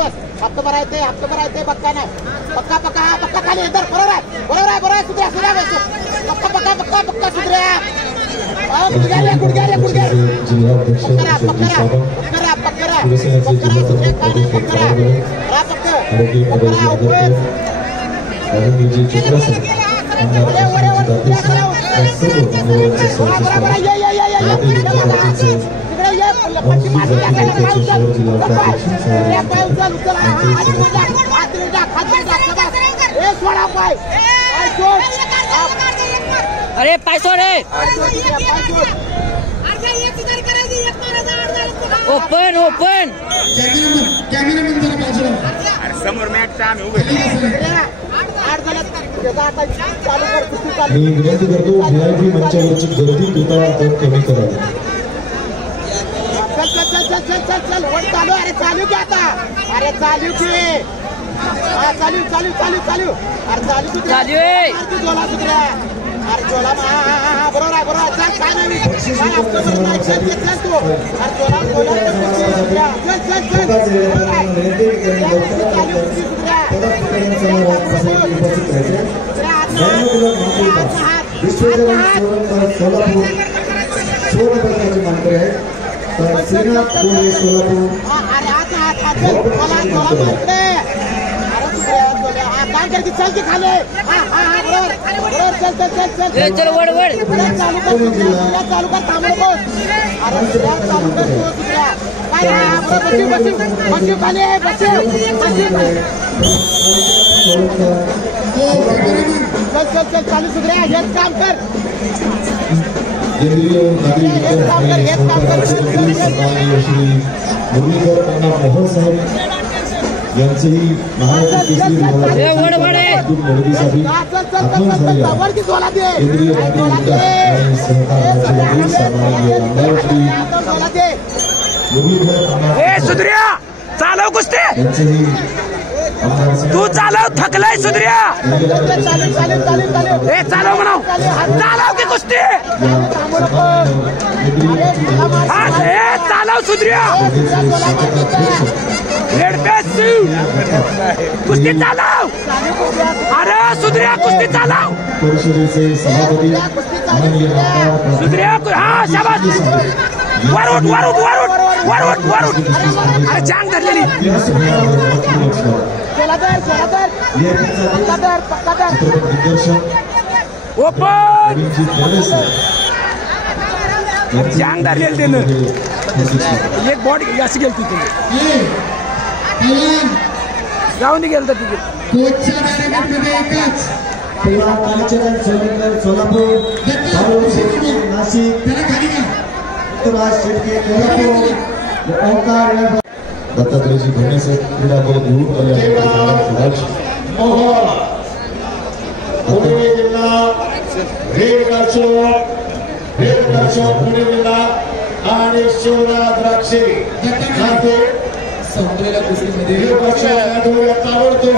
बस हप्ता भरायचे पक्का नाही पक्का पक्का हा पक्का खाली इधर बरोबर आहे सुधऱ्या बस पक्का सुधऱ्या गुडघ्या अरे पैसो रे ओपन समोर मॅच आम्ही उभे मी विनंती करतो व्हीआयपी मंचावरची गर्दी कृपया आपण कमी करावी. चल वर चालू चालू की आता चालू की चालू जोला सुधऱ्या जोला बरोबर आहे चल काय नाही चल तू चल की खाले बरोबर चल वड चालू कर थांबलो चालू कर बसू खाले चल चालू सुधऱ्या हेच काम कर मोहन साहेब यांचेही महाराष्ट्र केसरी मोदीसाठी आगमन झाले. केंद्रीय माजी मुद्दा आणि सहकार राज्यमंत्री सन्माननीय आमदार श्री मुरलीधर सुधऱ्या चालव कुस्ती यांचेही तू चालव थकलाय सुधऱ्या चालव म्हणाव चालव की कुस्ती चालव सुधऱ्या कुस्ती चालव अरे सुधऱ्या कुस्ती चालव परिषदेचे सभापती सुधऱ्या हा शाबास वरुट अरे चांग धरलेली ओपन चांग धरलेली त्यानं एक बॉडी अशी गेली तिथे जाऊन गेलं तर तिथे सोलापूर नाशिक दत्तात्रयजी धोनेसह क्रीडा बोर्ड निवडून पुणे जिल्हा पुणे जिल्हा आणि शिवराज द्राक्षे संपलेल्या कुस्तीमध्ये आवडतो.